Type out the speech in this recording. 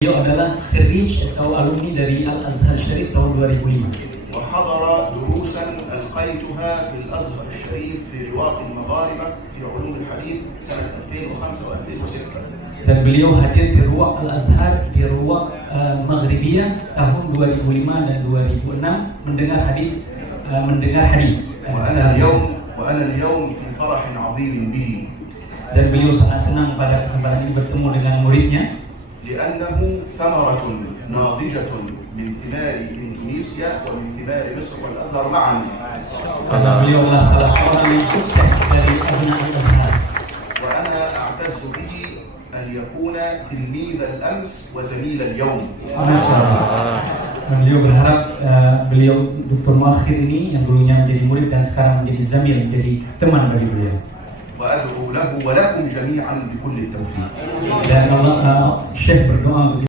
Beliau adalah kharij atau alumni dari Al-Azhar Syarif tahun 2005. وحضر دروسا ألقيتها في الأزهر الشريف في رواق المغاربة في علوم الحديث سنة 2005 و2006. Dan beliau hadir di Ruwaq Al-Azhar di Ruwaq Maghribiyah tahun 2005 dan 2006 mendengar hadis. وأنا اليوم في فرح عظيم به. Dan beliau sangat senang pada kesempatan ini bertemu dengan muridnya. لأنه ثمرة ناضجة من ثمار إندونيسيا ومن ثمار مصر والأزهر معا. Karena beliau adalah salah seorang yang sukses dari abna Al-Azhar. وأنا أعتز به أن يكون تلميذ الأمس وزميل اليوم. Beliau berharap beliau Dr. Muakhir ini yang dulunya menjadi murid dan sekarang menjadi zamil, menjadi teman bagi beliau. وأدعو له ولكم جميعا بكل التوفيق. Dan Allah Syekh berdoa